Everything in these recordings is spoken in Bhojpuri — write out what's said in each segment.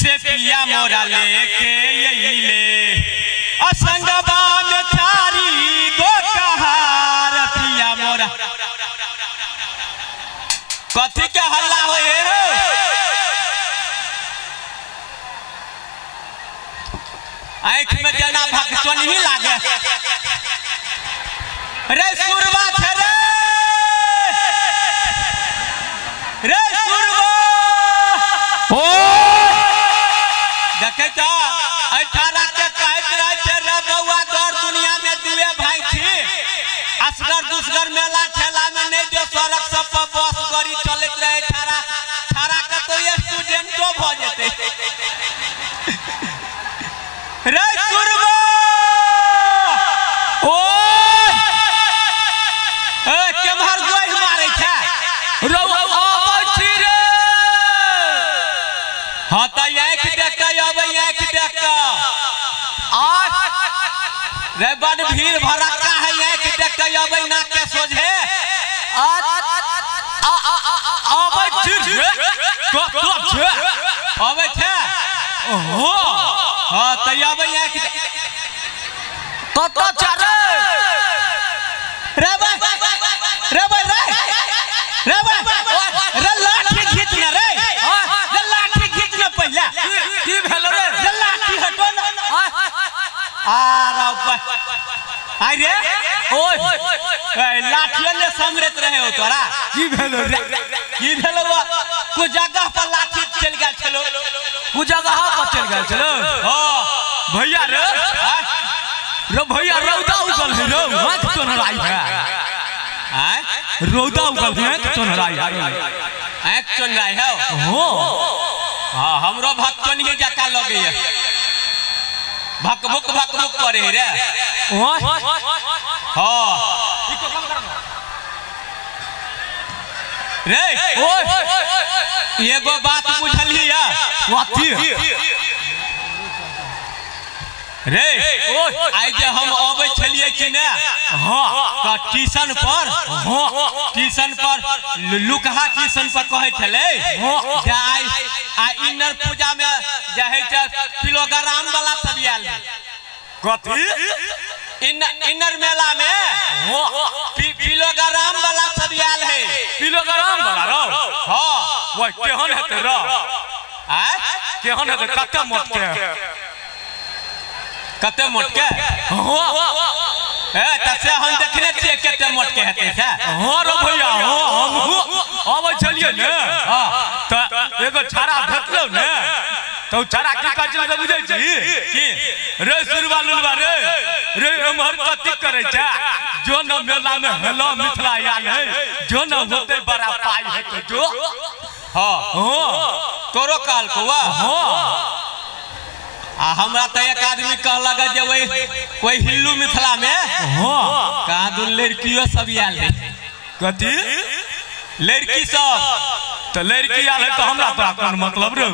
से पिया मोरा लेके यही ले असंगबा में चारी गो कहार पिया मोरा कथी के हल्ला होए हो आँख में जना भक्तन ही लागे रे सुरवा थे रे सुरवा ओ देखे तो 18 के कहत रहे छे रे बउआ दौड़ दुनिया में दुए भाई छी असगर दुसगर मेला ठेला में नहीं जो सड़क सब पर बस गाड़ी चलत रहे थारा का तो स्टूडेंटो भ जेते रे सुरवा ओ ए केमहर गोई मारै छै रो आबै छी रे हां त आँख देख के आबै आँख देख के आ रे बड़ भीड़ भड़क्का है आँख देख के आबै ना के सोझे आबै छी रे तो छे आबै छै ओहो हां त आबै आँख कत छ रे रे भाई रे लाठी खींच ना रे लाठी खींच ना पहले की भेल रे लाठी हटो ना आई रे ओए लाठिया ने समरत रहे हो तोरा की भेल रे की भेल को जगह पर लाठी चल गेल छलो को जगह पर चल गेल छलो हां भैया रे भैया रौदा उगल है रो हाथ तो नराई है रौदा उगल है तो नराई है आँख चल रही है हो हां हमरो भक्तन ही जका लगे है भकभुक करे रे हां रे ओए एगो बात बुझलिए वाती रे आई जे हम आबै छलिए कि ने हां ट्यूशन पर लुकहा ट्यूशन पर कहै छले जे आ इनर पूजा में जे है किलोग्राम वाला सब आयल कथी इनर मेला में किलोग्राम वाला सब आयल है किलोग्राम वाला रो हां वो केहन हेते रो केहन हेते कते मोट के कते मोट के तसे हम देखने छिए कते मोट के हेते से हां रो भैया हम आबै छलिए ने त एगो छाड़ा भेटलो ने तो छाड़ा की काजल से बुझै छी की रे सुरवा लुलवा रे हमर कथि करे छ जो न मेला में हेलो मिथिला आयल है जो न होते बड़ा पाई है तो जो हां तोरो काल को हां आ हमरा त एक आदमी कहलक जे कोई हिल्लू मिथिला में हां कहां दू लड़कियों सब आयल है कथि लड़की सब तो लड़की आयल है तो हमरा तोरा कोन मतलब रे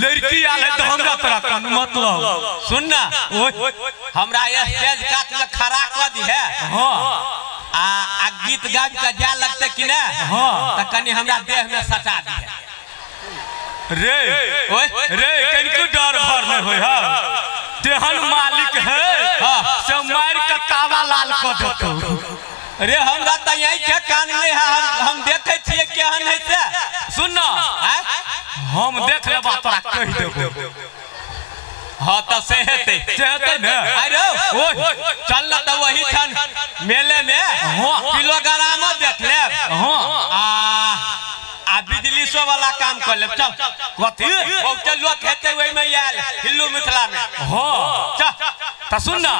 लड़की आयल है तो हमरा तोरा कोन मतलब सुन ना हमरा स्टेज काट में खड़ा क दी है हां आ गीत गाबि के जा लगते कि ना हां त कनी हमरा देह में सटा दी है रे रे कनको डर भर न होय हा देहन मालिक है से मार के तावा लाल क देतो रे हमरा त यही के कान में है हम देखे छिए केहन है से सुन ना हम देख लेबा तोरा कह देबो हां त से हेते न अरे ओ चल न त वही छन मेले में किलोग्राम देख ले हां आ बिजली सो वाला काम कर ले चल कथि बहुत लोग हेते ओइ में आयल हिल्लू मिथिला में हां चल त सुन ना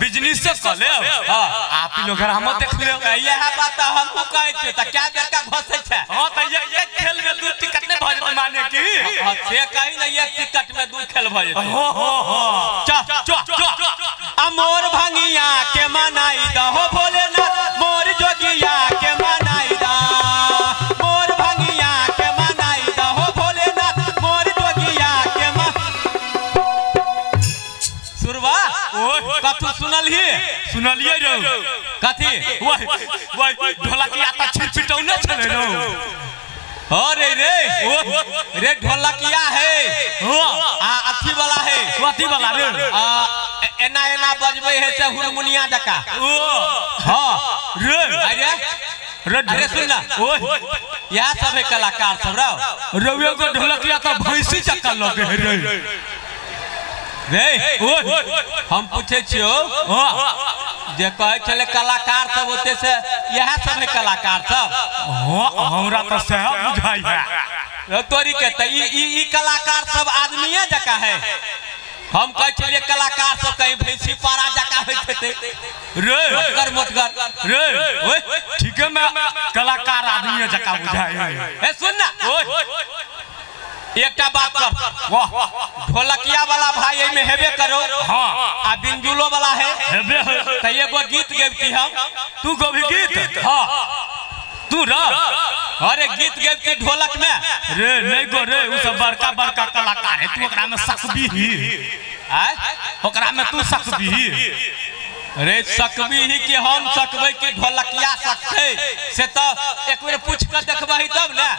बिजनेस से कर ले हां आप किलोग्राम देख ले यह बात हम कहै छी त क्या बेर का घसै छै हां त एक खेल में दू टिकट नहीं भ जेतै माने की हां से कहि न एक टिकट में दू खेल भ जेतै हां चल अमोर भंगिया के मनाई दहो भोलेनाथ मोर जोगिया के मनाई दा कथु सुनलिए रो कथि वही ढोलकिया त छिटपिटौने छले रो अरे रे रे ढोलकिया है अथी वाला है अथी वाला रे एना एना बजबे है से हारमोनिया जका हां रे अरे सुन ना यह सब है कलाकार सब रविया को ढोलकिया तो भैंसी जका लगे है रे हम पूछे छियो जे कहे चले कलाकार सब होते से यह सब है कलाकार सब हमरा तो सब बुझाई है तोरी के त ई कलाकार सब आदमीए जका है हम कहे चलिए कलाकार सब कहीं भैंसी पारा जका होते रे मोटगर रे ठीक है मैं कलाकार आदमी जका बुझाई है सुन ना एकटा बात कर ढोलकिया वाला भाई में हेबे करो हां आ बिंजुलो वाला है हेबे त एगो गीत गेबती हम तू गभी गीत हां तू रा अरे गीत गेबती ढोलक में रे नहीं गो रे उ सब बड़का बड़का कलाकार है तू ओकरा में सकबी ही ओकरा में तू सकबी रे सकबी ही कि हम सकबै कि ढोलकिया सकते से तो एक बेर पूछ के देखबही तब ना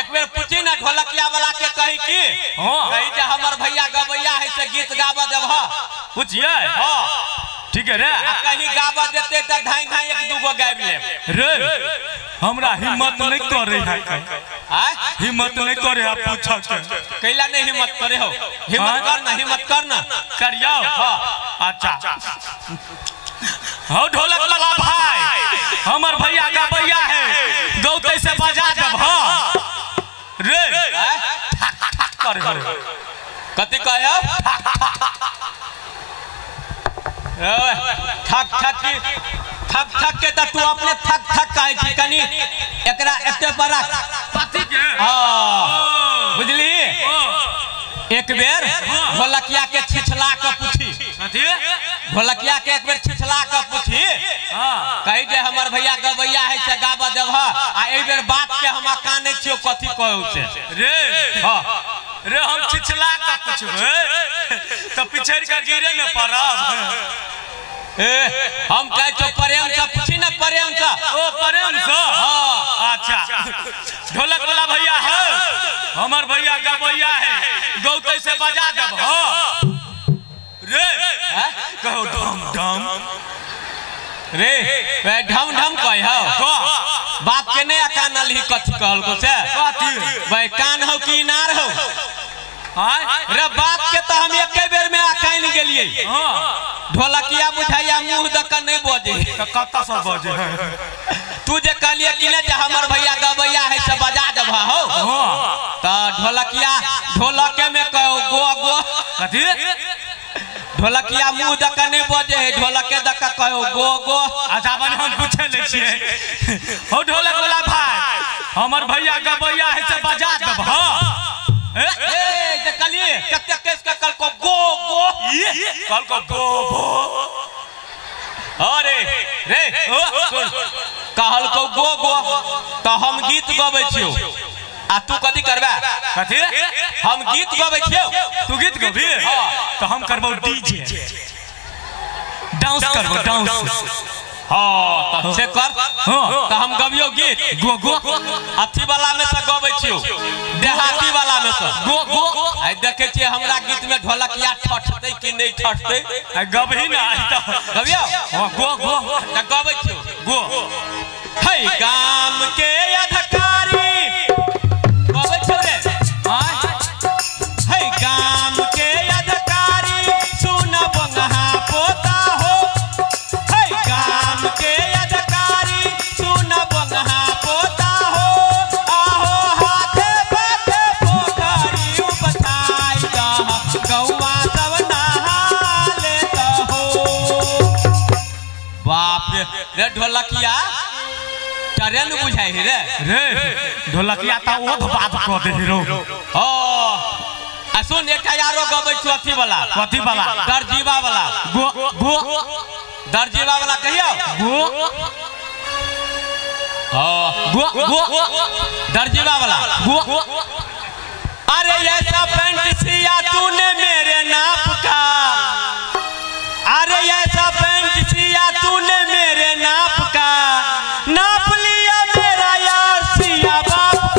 एक बेर पूछी ना ढोलकिया वाला के कही कि कही जे हमर भैया गबैया है से गीत गावा देबह पूछिए हां ठीक है रे कहीं गावा देते त ढाई ढाई एक दूगो गाब ले रे हमरा हिम्मत नहीं करे है हिम्मत नहीं करे है पूछा के कैला नहीं हिम्मत करे हो हिम्मत करना करियो हां अच्छा हो ढोलक वाला भाई हमर भैया गबैया है गौते से बजा देब हां रे कर कथि कहे ठक ठक के त तू अपने ठक ठक कहे छी कनी एकरा एते बड़ा कथि के हां बुझली एक बेर ढोलकिया के छिछला के पूछी कथि ढोलकिया के एक बेर छिछला के पूछी कही जे हमर भैया गबैया है से गाबा देबह आ ए बेर बात के हम काने छियो कथि कहू से रे हां रे हम छिछला के पूछबे तो पिछड़ के गिरे न पड़ब हम कहे छो प्रेम से पूछी ना प्रेम से ओ प्रेम से हां अच्छा ढोलक वाला भैया है हमर भैया गबैया है गौते से बजा देब हां रे कहो ढम ढम रे वे ढम ढम कह हो बाप के नहीं कान ली कथि कहल को से कथि भाई कान हो कि इनार हो रे बाप के तो हम एक बेर में आकाइन गेलिए हां ढोलकिया बुझाइया मुंह दक नहीं बजे त कत्ता सब बजे है तू जे कहलिए कि जे हमर भैया गबैया है से बजा देबा हो त ढोलकिया ढोलके में कहो गो गो कथि ढोलकिया मुंह दक नहीं बजे है ढोलके दक कहो गो गो अच्छा बने हम पूछे ले छिए हो ढोलक वाला भाई हमर भैया गबैया है से बजा देब हां ए देखलिए कते केस का कल को गो गो कल को गो गो अरे रे कहल को गो गो तो हम गीत गबै छियो आ तू कथि करबा कथि हम गीत गबै छियो तू गीत गबी तो हम करबो डीजे डांस करबो डांस हां त से कर हां त हम गबियो गीत गो गो अथी वाला में से गबै छियो देहाती वाला में से गो गो आई देखे छी हमरा गीत में ढोलकिया ठठतै कि नहीं ठठतै आई गबही ना आई त गबियो हां गो गो त गबै छियो गो हे गाम के अधिकारी गबै छियो रे हे गाम के अधिकारी सुन बंगहा पोता हो हे गाम के अधिकारी सुन बंगहा पोता हो आहो हाथे बाटे पोखरी उपछाई दह गौवा सब नहा लेत हो बाप रे ढोलकिया ट्रेन बुझाई रे ढोलकिया त ओध बात क दे हीरो ओ आ सुन एकटा यारो गबै छु अथी वाला कथि वाला दर्जीवा वाला गो गो दर्जीवा वाला कहियो गो हां गो गो दर्जीवा वाला गो अरे ऐसा पैंट सिया तूने मेरे नाप का अरे ऐसा पैंट सिया तूने मेरे नाप का नाप लिया मेरा यार सिया बाप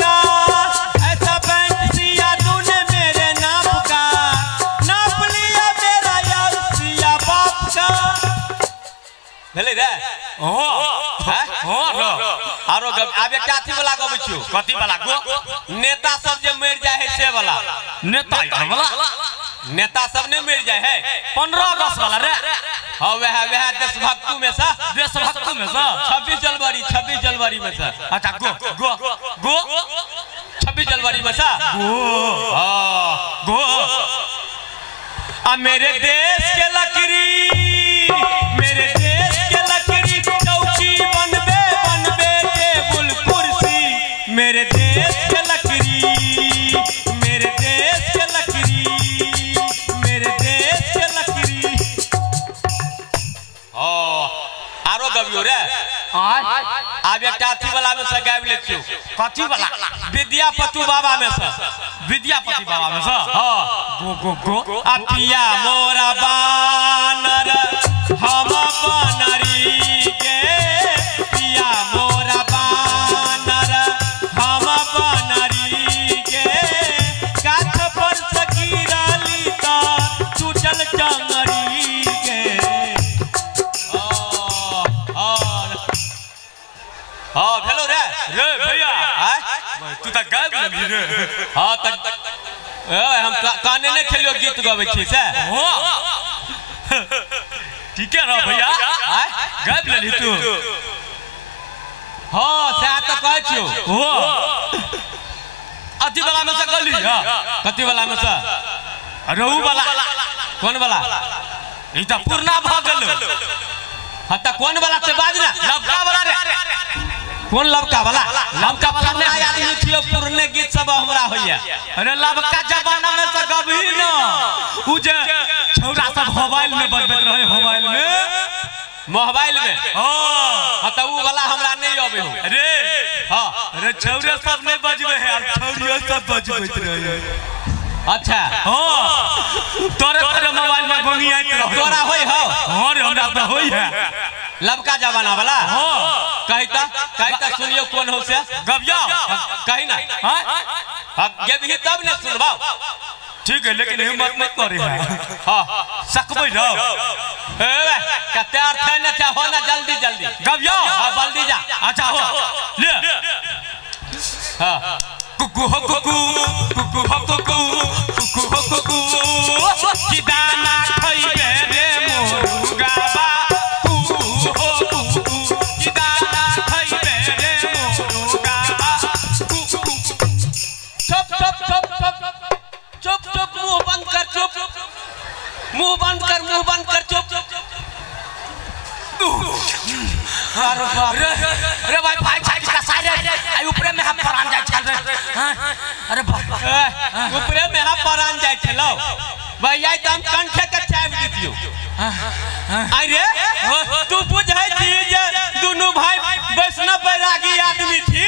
भेले रे हो हो रो आरो आब एकटा अथी वाला गबै छियो कथी वाला गो नेता सब जे मर जाय है से वाला नेता वाला नेता सब ने मर जाय है 15 अगस्त वाला रे हां वह देशभक्तु में से 26 जनवरी में से अच्छा गो गो गो 26 जनवरी में से गो हां गो आ मेरे देश के लकड़ी मेरे देश के लकड़ी चौकी बनबे टेबुल कुर्सी मेरे देश के लकड़ी मेरे देश के लकड़ी मेरे देश के लकड़ी आरो गबियो रे आब एकटा अथी वाला में से गाबि ले छियो कथी वाला विद्यापति बाबा में से विद्यापति बाबा में से हां गो गो गो अपिया मोरा बानर हम बनरी के पिया मोरा बानर हम बनरी के काठ पर से गिरली त टूटल टंगरी के हां भेलो रे भैया तू त गायब लगी रे हां त हम काने ने खेलियो गीत गाबै छी से हो ठीक है ना भैया गायब लेली तू हां से त कहै छियो हो अथी वाला में से गली कथी वाला में से रहू वाला कौन वाला ई त पूर्णा भ गेल हां त कौन वाला से बाज ना लबका वाला रे कौन लबका वाला ने आदमी छियो पुरने गीत सब हमरा होइया अरे लबका जमाना में से कभी न उ जे छौरा सब मोबाइल में बजबत रहे मोबाइल में हां त उ वाला हमरा नहीं आबे हो अरे हां अरे छौरा सब नहीं बजबे है और छौरिया सब बजबत रहे अच्छा हां तोरे मोबाइल में गोंगी आइत रहो तोरा होई हो हां रे हमरा त होई है लबका जमाना वाला हां कहि त सुनियो कौन हो से गबिया कहि ना हां गेबही तब ने सुनबाओ ठीक है लेकिन हिम्मत मत करे है हां सकबै रहो ए कते अर्थ है न क्या हो ना जल्दी गबिया हां जल्दी जा अच्छा हो ले हां कुकु हो कुकु कुकु हो कुकु कुकु हो कुकु की दाना खइबे रे मोरुगाबा कुकु हो कुकु की दाना खइबे रे मोरुगाबा कुकु चुप मुंह बंद कर चुप अरे बाप रे भाई का सारे आई ऊपर में हम परान जाय छल रे अरे बाप ऊपर में हम परान जाय छलो भैया त हम कंठे के चाय दितियो आई रे तू बुझै छी जे दुनु भाई वैष्णव बैरागी आदमी छी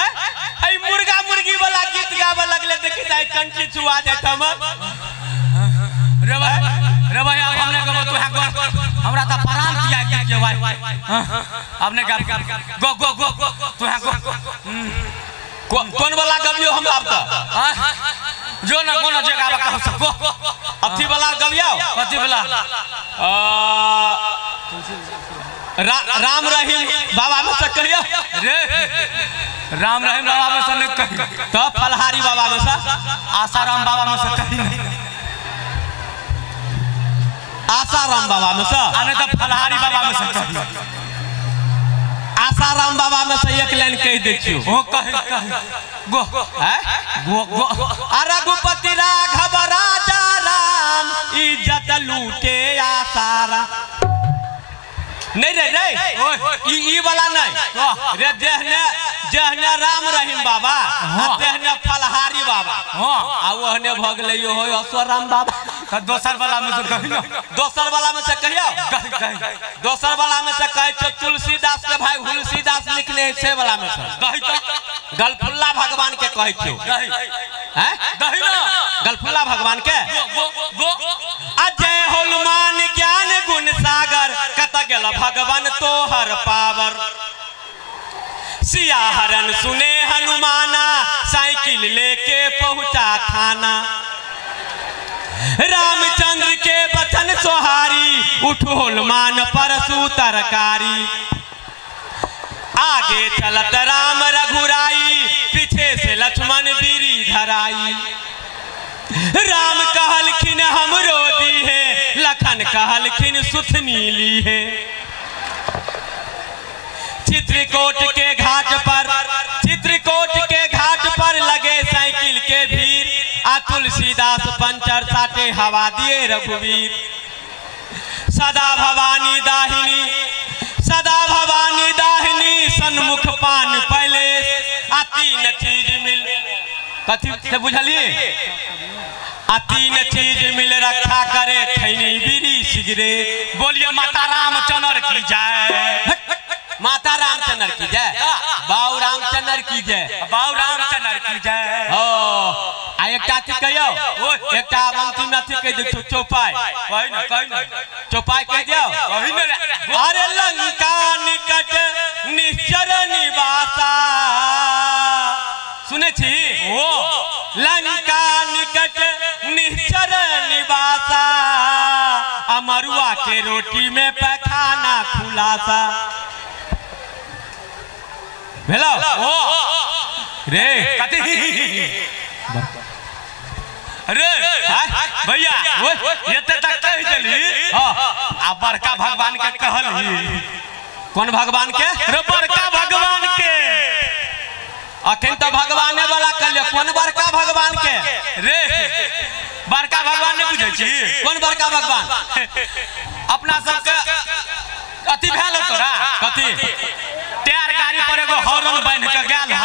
आई मुर्गा मुर्गी वाला गीत गावे लगले देखि जाय कंठी छुआ जाय हम रे भाई अब हमने गो तू है हमरा त परान दिया के भाई आपने गा गो गो गो तू है गो कौन वाला गबियो हम अब त जो ना कोनो जगह बा कह सको अथी वाला गबियो कथी वाला राम रहीम बाबा में से कहियो रे राम रहीम बाबा में से नहीं कही तो फलहारी बाबा में से आसाराम बाबा में से कही नहीं आसाराम बाबा में से आने तो फलहारी बाबा में से कही आसाराम बाबा में से एक लाइन कह देखियो वो कहे गो गो रघुपति राघव राजा राम इज्जत लूटे आसारा नहीं रे ई वाला नहीं रे जहने राम रहीम बाबा जहने फलहारी बाबा आ ओहने भ गेलै हो अश्वराम बाबा दोसर वाला में से कही ना दोसर वाला में से कहियो दोसर वाला में से कहे छ तुलसीदास के भाई तुलसीदास लिखले से वाला में से कही तो गलफुल्ला भगवान के कहे छियो हैं कही ना गलफुल्ला भगवान के गो अजय हनुमान ज्ञान गुण सागर कत गेल भगवान तोहर पावर सिया हरण सुने हनुमाना साइकिल लेके पहुंचा थाना रामचंद्र के वचन सोहारी उठोल मान परसू तरकारी। आगे चलत राम रघुराई पीछे से लक्ष्मण बीरी धराई। राम कहलखिन हमरो दी है लखन कहलखिन सुथनी ली है। चित्रकूट के घाट पर लगे साइकिल के भीड़ आ तुलसीदास पंचर साटे हवा दिए रघुवीर। सदा भवानी दाहिनी सन्मुख पान पहले आ तीन चीज मिल कथी से बुझलिए आ तीन चीज मिल रखा करे खैनी बीड़ी सिगरेट। बोलिए माता रामचंद्र की जय। माता रामचंद्र की जय। बाऊ रामचंद्र की जय। बाऊ रामचंद्र की जय। ओ आ एकटा थी कहियो एकटा अंतिम अथी कह दे चौपाई कहि न चौपाई कह दियो कहि न। अरे लंका निकट निश्चर निवासा सुने छी ओ लंका निकट निश्चर निवासा अमरुआ के रोटी में पैखाना खुलासा। भेलो ओ रे कथी अरे भैया एते तक कह देली आ बड़का भगवान के कहली। कौन भगवान के? रे बड़का भगवान के। अखन तो भगवाने वाला कहलियो कौन बड़का भगवान के? रे बड़का भगवान नहीं बुझे छी? कौन बड़का भगवान? अपना सबके अथी भेल तोरा कथी टायर गाड़ी पर एगो हॉर्न बांध के गेल ह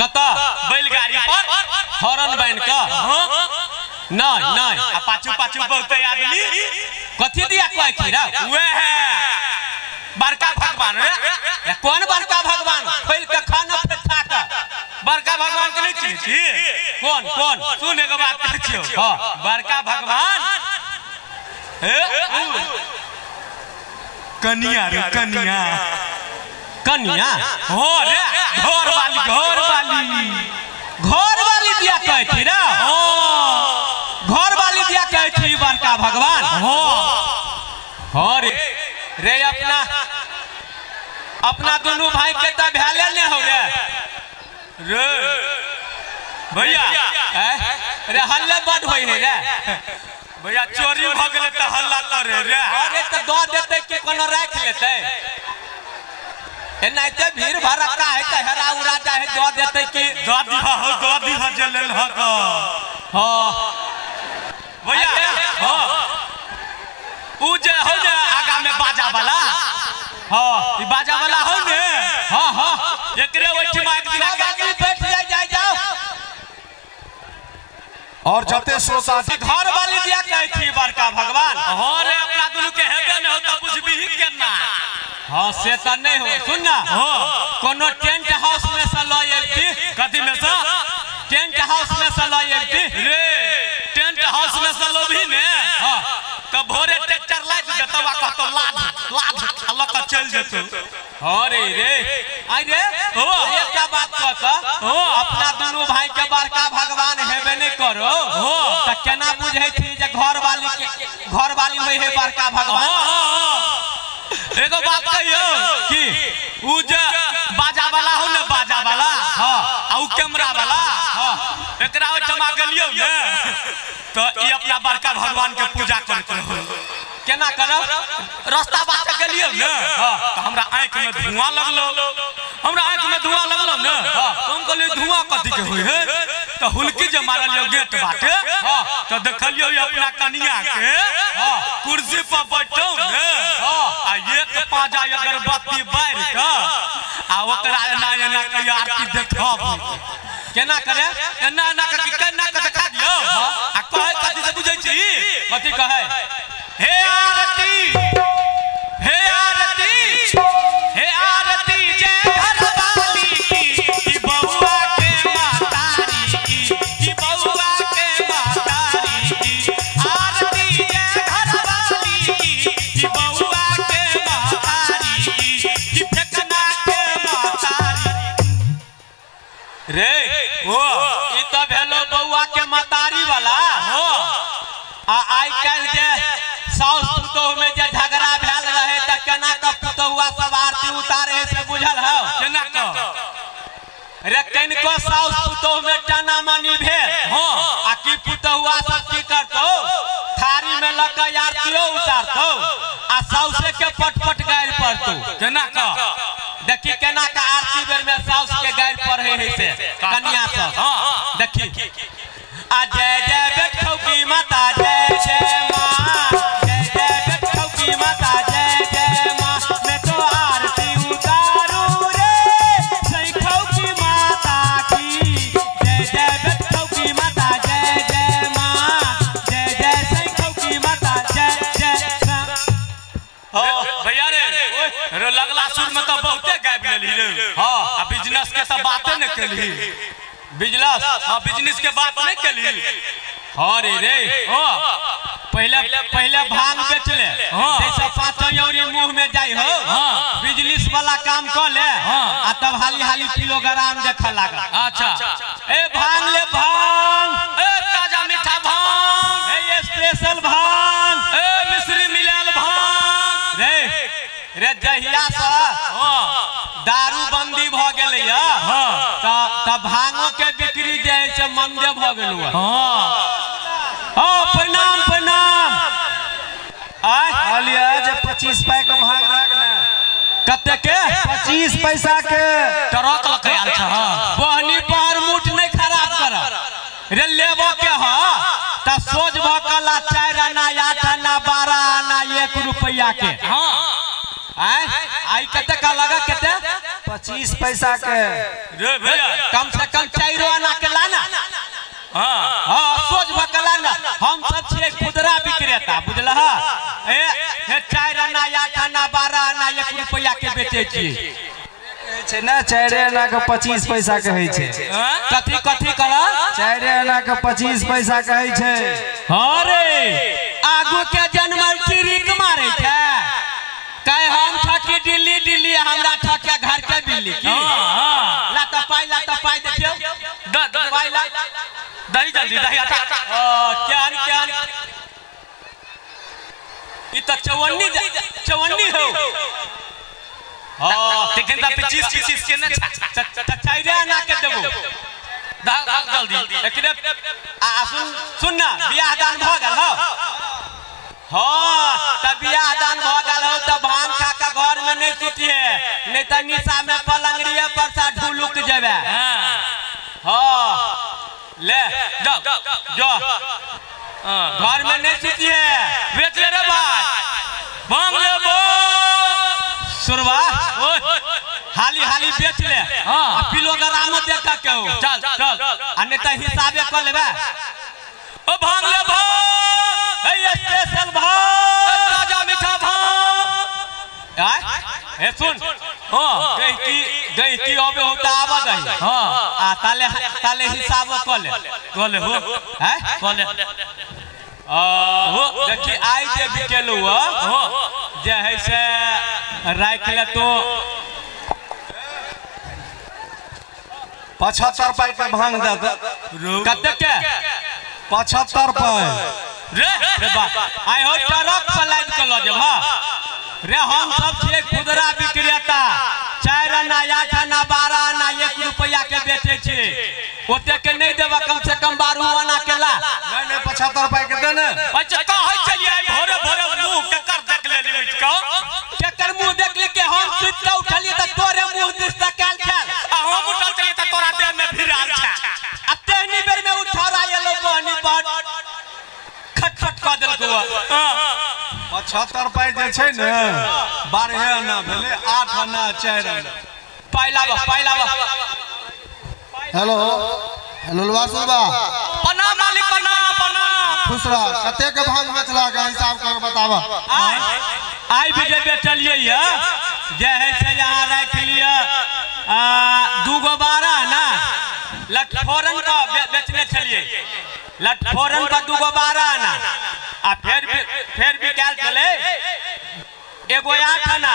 कत बैलगाड़ी पर हॉर्न बांध के नहीं आ पाछू बहुत आदमी कथी दिया कहै छी रे? वे है बड़का भगवान। रे कौन बड़का भगवान? फैल के खाना फेंका के बड़का भगवान के नहीं चिन्है छी? कौन सुन एगो बात कहै छियो। हां बड़का भगवान कनिया रे कनिया कन्या हो रे घर वाली दिया कहै छी रे? घर वाली दिया कहै छी बड़का भगवान। हो रे अपना दोनों भाई के तो भैले ने हो रे भैया रे हल्ला बड़ होई है रे भैया चोरी भ गेले त हल्ला करे रे। अरे तो दो देते कि कोनो रख लेते एनाइते भीड़ भड़का है त हेरा उड़ा जाए दो देते कि दादी ह जलल ह क हां भैया उ जे हो जे आगा में बाजा वाला हां ई बाजा वाला हो ने हां एकरे ओठी माइक दिला के बैठ जाओ और जते श्रोता घर वाली दिया कहै छी बड़का भगवान। हां रे अपना दुनु के हेबे न होता बुझबी ही केना। हां से त नहीं हो सुन ना कोनो टेंट हाउस में से ल आइती। कथी में से? टेंट हाउस में से ल आइती रे टेंट हाउस में से लोभी ने हां त भोरे ट्रैक्टर लाद देतवा कहतो लाद हल्ला त चल जेतो। हां रे आई रे एकटा बात कहत अपना दोनों भाई के बड़का भगवान हेबे नहीं करो त केना बुझै छी जे घर वाली होई है बड़का भगवान? एगो बात कहियो की उ जे बाजा वाला हो ने बाजा वाला हां आ उ कैमरा वाला हां एकरा ओठमा गेलियो ने तो ई अपना बड़का भगवान के पूजा करत रहो। केना करब? रास्ता बात गेलियो ने तो हमरा आंख में धुआं लगलो ने तो हम कहलिए धुआं कथी के होई है तो हुलकी जे मारलियो गेट बाटे तो देखलियो अपना कनिया के कुर्सी पर बैठो ने आ एक पाजा अगरबत्ती बार के आ ओकरा एना के आरती देखब केना करे? एना के केना के देखा दियो आ कहे कथी से बुझै छी? कथी कहे? हे आरती जय घर वाली की बउआ के मातारी की बउआ के मातारी की आरती जय घर वाली की बउआ के मातारी की फेकना के मातारी। रे ई त भेलो बउआ के मतारी वाला। आ आई काल जे साउस पुतोह में जे झगड़ा भेल रहे त केना क पुतोहुआ सब आरती उतारे से बुझल हो केना क रे कनिको साउस पुतोह में टाना मनी भेल हां आ की पुतोहुआ सब की करतो थारी में लक आरतीओ उतारतो आ साउसे के पटपट गायर पड़तो केना क देखी केना का आरती बेर में साउस के गायर पढ़े है से कन्या सब हां देखी आ जय जय बैठो की माता जय जय मां जय जय बैठो की माता जय जय मां मैं तो आरती उतारू रे सैखो की माता की जय जय बैठो की माता जय जय मां जय जय सैखो की माता जय जय भैया रे लगला सुर में तो बहुते गाबि लेली रे हां आ बिजनेस के तो बातें न केली बिजनेस हां बिजनेस के बात नहीं केली हां रे हां पहले भांग बेच ले जैसे 5 औरी मुंह में जाई हो बिजनेस वाला काम कर ले आ तब हाली किलोग्राम देख लागा अच्छा ए भांग ले भांग ए ताजा मीठा भांग ए स्पेशल भांग ए मिश्री मिलाल भांग रे जहिया से दारू बंदी भ गेलै त भांगो के बिक्री जे है से मंदे भ गेलु प्रणाम प्रणाम आलिया जे 25 पैक भांग राख ना कते के 25 पैसा के ट्रक लके आल छ बहनी पर मुठ नहीं खराब कर रे लेबो के ह त सोच भ कला 4 आना 8 आना 12 आना 1 रुपया के हां आई कते का लगा कते 25 पैसा के रे भैया कम से कम 4 आना के लाना हां सोच भकला ना हम सब छे खुदरा विक्रेता बुझल ए 4 आना 8 आना 12 आना 1 रुपया के बेचे छी छै ना 4 आना के 25 पैसा कहै छै कथी कथी करा 4 आना के 25 पैसा कहै छै अरे आगू के जनमल चिरिक मारे छै कहे हम ठकी दिल्ली हमरा ठके घर के बिल्ली की ला त पाई देखियो पाई ला दही जल्दी दही हटा क्या ई त चवन्नी हो लेकिन दा 25 के न चाइरे ना के देबो दाग जल्दी एकरे आ सुन ना बियाह दान भ गेल हो हां त बियाह दान भ गेल हो त भांग खा के घर में नहीं सुतिए नहीं त निशा में पलंगड़िए पर सा ढुलुक जेबे हां ले जो घर में नहीं सुतिए बेच ले रे भाई भांग ले बो सुरवा हाली बेच ले आ किलोग्राम देखा के हो चल आ नहीं त हिसाबे कर लेबे ओ भांग ले भांग ए स्पेशल भांग ताजा मीठा भांग ए सुन गई की अबे होता आवा दही आ ताले हिसाब कर ले हो हैं कॉल देखी आई जे बिकेलु जे है से राख ले तो 75 पैक के भांग दे दे कते के 75 पैक रे बा आई हो ट्रक पर लाद के ल जेब रे हम सब छे खुदरा विक्रेता 4 आना 8 आना 12 आना 1 रुपया के बेचे छी ओते के नहीं देबा कम से कम 12 आना के ला नहीं 75 पैक के दे ने अच्छा कहे चलिए भोरे मुंह के कर देख ले ली का केकर मुंह देख ले के हम सुत के उठलिए त तोरे मुंह दिस तकाल खेल आ हम उठल चलिए त तोरा देह में भिराल छ आ तेहनी बेर में उठारा एलो बहनी पर खटखट क देल को 75 पैक जे छै ने 12 आना भेले 8 आना 4 आना पाइला हेलो लुलवा प्रणाम मालिक प्रणाम खुश रह कते के भांग बेचला के हिसाब कर बतावा आई भी जे बेचलिए जे है से यहाँ रख लिया 2 गो 12 ना लटफोरन का बेचने चलिए लटफोरन का 2 गो 12 ना आ फिर भी क्या चले एगो 8 आना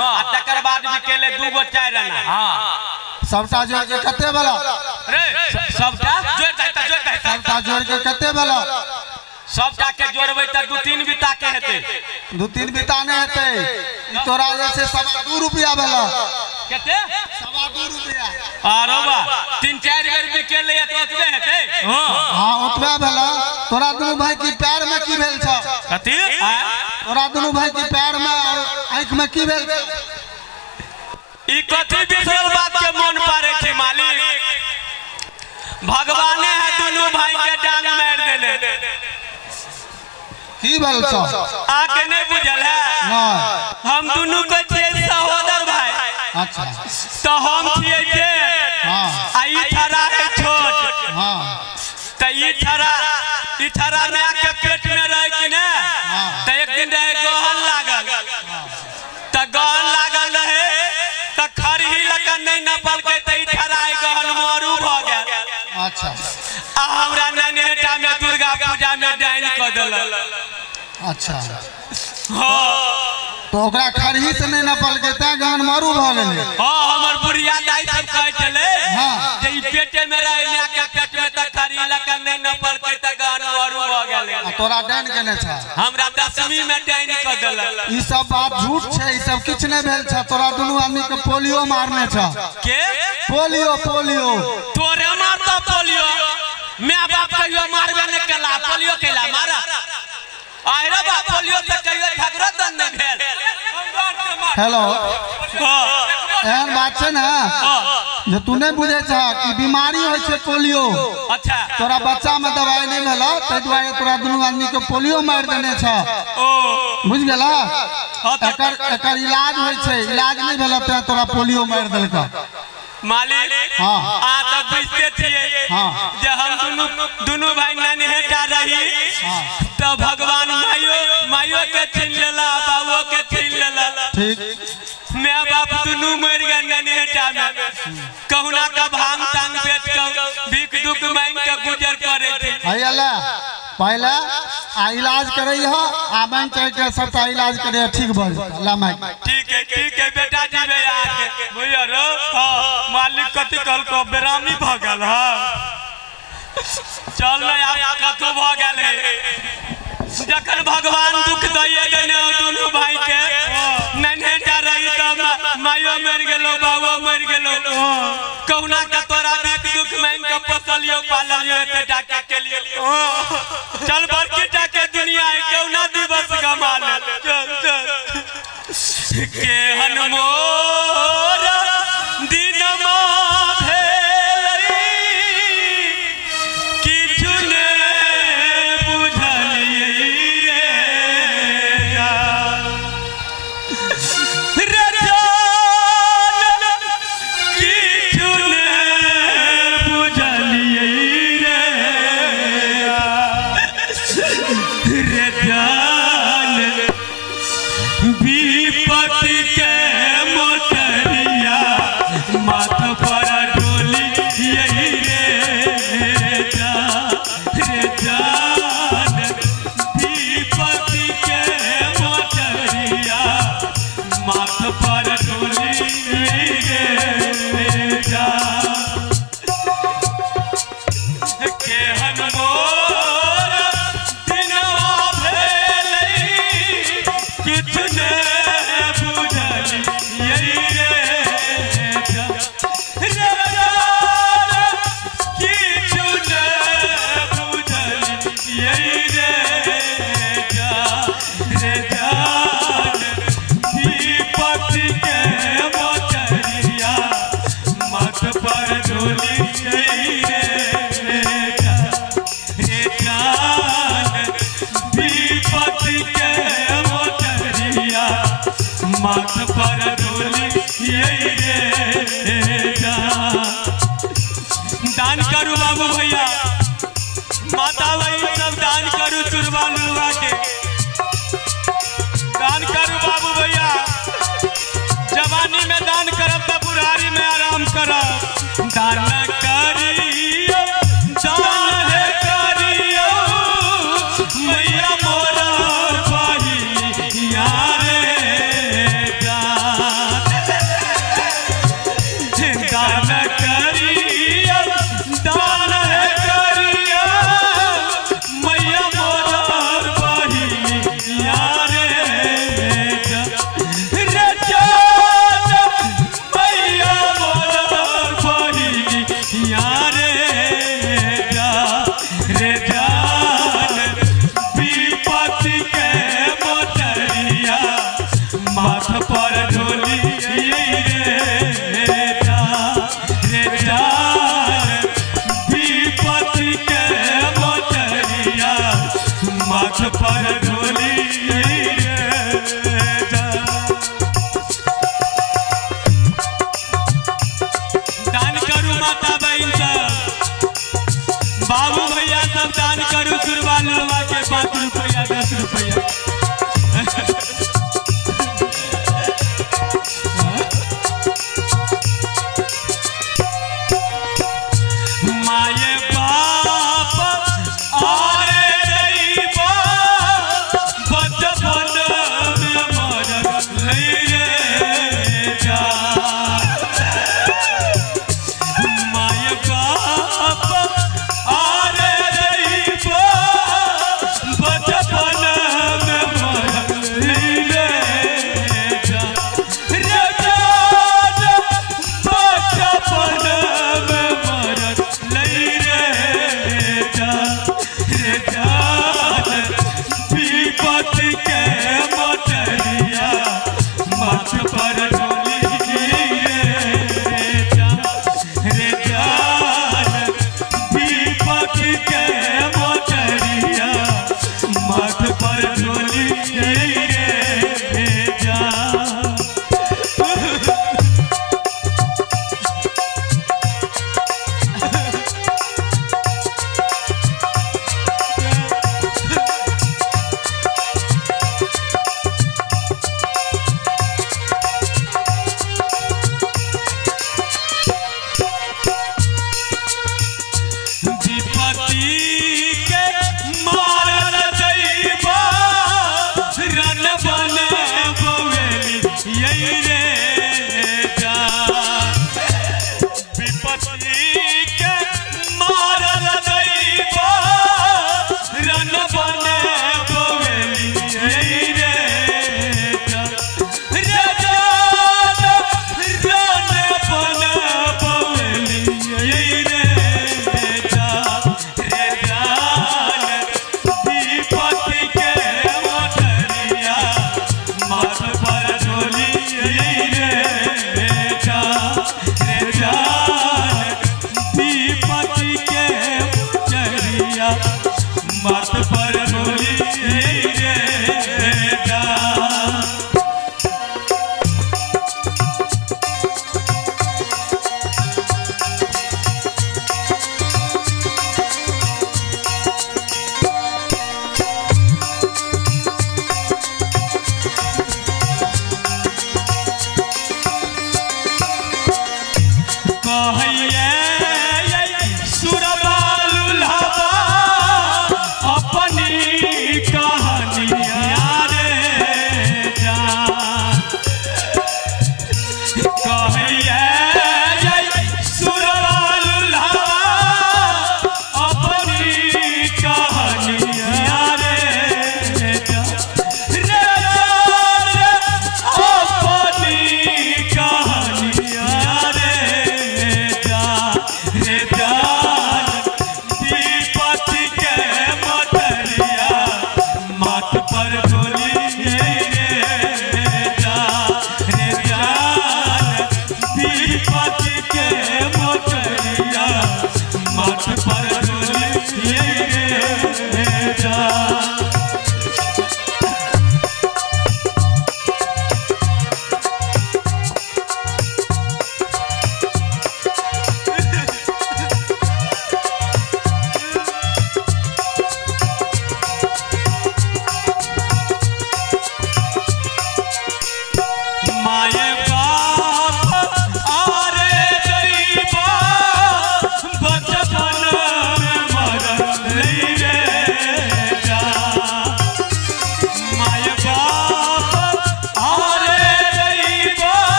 आ तकर बाद भी केले 2 गो 4 आना सबटा जोड़ के कते वाला रे सबटा जोड़ दे सबटा जोड़ के कते वाला सबटा के जोड़बै त 2-3 बिता के हेतै 2-3 बिता नहीं हेतै तोरा जैसे 2.5 रुपया भेला केते 2.5 रुपया आरो बा 3-4 बेर बिके ले त ओतबे हेतै हां ओतबे भेला तोरा दुनू भाई की पैर में की भेल छ कथि तोरा दुनू भाई की पैर में और आंख में की भेल ई कथि बिसरल बात के मन पारे छी मालिक भगवाने है दोनों भाई के डांग मार देले की भेल छ आके नहीं बुझल है नहीं हम दोनों को छिए सहोदर भाई अच्छा तो हम छिए जे हां आ ई छरा है छोट हां त ई छरा में के पेट में रह कि ना त एक दिन रहे गहन लागल त गहन लागल रहे त खरही लगन नहीं नपल के त ई छरा गहन मारू भ गेल अच्छा आ हमरा नैनेटा में दुर्गा पूजा में डाइन क देल अच्छा हां तो ओकरा खरही से नहीं नपल के ता गहन मारू भ गेलै हां हमर बुढ़िया दाई सब कहै छले हां जे ई पेटे में रहे माय के पेट में त खरही लगन नहीं नपल के त गहन मारू भ गेल तोरा डाइन केने छ हमरा 10वीं में डाइन क देल ई सब बात झूठ छै ई सब किछ नहीं भेल छ तोरा दुनू आदमी के पोलियो मारने छ के पोलियो तोरे मारता पोलियो मैं बाप कहियो मारबे नहीं केला पोलियो केला मारा आहिरे बा पोलियो से कहियो झगड़ा दन नहीं भेल हेलो हां एहन बात छै ना जे तू नहीं बुझे छ कि बीमारी होय छै पोलियो अच्छा तोरा बच्चा में दवाई नहीं भेला तै दुआरे तोरा दुनू आदमी के पोलियो मार देने छ ओ बुझ गेला एकर इलाज होय छै इलाज नहीं भेला त तोरा पोलियो मार देलका मालिक हां आ त बुझते छिए हां जे हम दोनों भाई नन्हेटा रही त भगवान मायो के छीन लेला बाबू के छीन लेला ठीक मैं बाप दोनों मर गए नन्हेटा में कहुना का भांग तांग बेच के भीख दुख मांग के गुजर करे थे अयला पहले आ इलाज करई ह आ बैंक के सबटा इलाज करे ठीक भ ला माइक ठीक है बेटा जी बे आके भैया रो मालिक कथि कहल को बेरामी भ गेल ह चल न आप कतो भ गेल है जखन भगवान दुख दइए देने दोनों भाई के नन्हेटा रही त मायो मर गेलो बाबू मर गेलो कहुना का तोरा भीख दुख मांग के पसलियो पालियो एते डाके के लिए चल बड़की डाके दुनिया है कहुना दिवस गमा ले के हनमोर दिनमा भेलै किछु ने बुझलियै रे जान किछु ने बुझलियै रे जान विपत्ति के मोटरिया माथ पर डोली यही रे जान विपत्ति के मोटरिया माथ पर डोली रे जान के हनमोर दिनवा भेलै कितने बुझल यही रे जान किछु ने बुझल यही रे जान विपत्ति के मोटरिया मत पर डोली यही रे जान विपत्ति के मोटरिया माथ पर डोली यही रे दान करू बाबू भैया माता भाई सब दान करू चुरवा लुरवा के दान करू बाबू भैया जवानी में दान करब त बुढ़ारी में आराम करब दान करियो दान है करियो मैया मोरा पहिया रे दान करियो दान है पर झोली दान करू माता बहन सब बाबू भैया सब दान करू सुरवालुआ के 5 रुपया 10 रुपया बचपन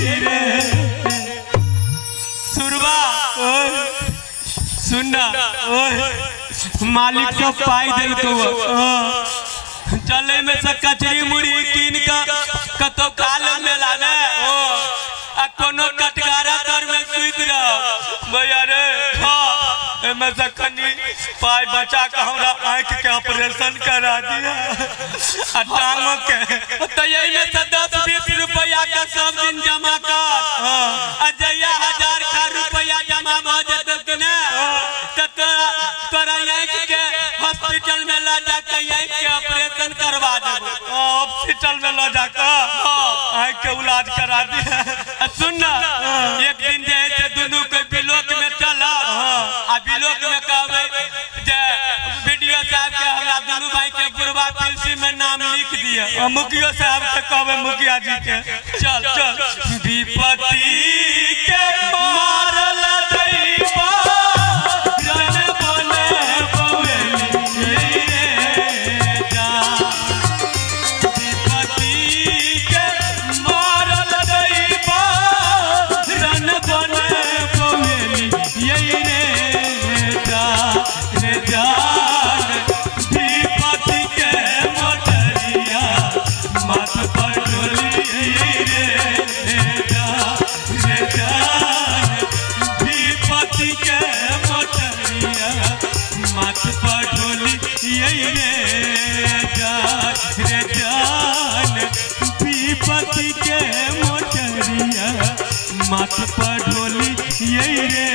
यही रे सुरवा सुनना मालिक का पाई दिल को चले में से कचरी मुड़ी कीन का कतो काल में लाना आ कोनो कटकारा तर में सुइत रह भैया रे हां में से कनी पाई बचा के हमरा आंख के ऑपरेशन करा दिया आ टांगों के तो यही में से 10-20 रुपया का सब दिन जमा कर आ जया 1000 का रुपया जमा हो जतो कि ना तो तोरा आंख के हॉस्पिटल में ला जाके आंख के ऑपरेशन करवा देबो हॉस्पिटल में ला जाकर आंख के इलाज करा दिया। सुन ना एक दिन जे है दोनों के बिलोक में चला आ बिलोक में कहबे जे वीडियो साहब के हमरा दोनों भाई के बुरबा तुलसी में नाम लिख दिया मुखिया साहब से कहबे मुखिया जी के चल चल विपत्ति के मारल दैबा जन बने पवेली रे जा विपत्ति के मारल दैबा जन बने पवेली यही रे जा रे जान विपत्ति के मोटरिया मत पर डोली रे जा रे जान विपत्ति के मोटरिया मत पर डोली रे जा रे जान विपत्ति के मोटरिया मत पर डोली रे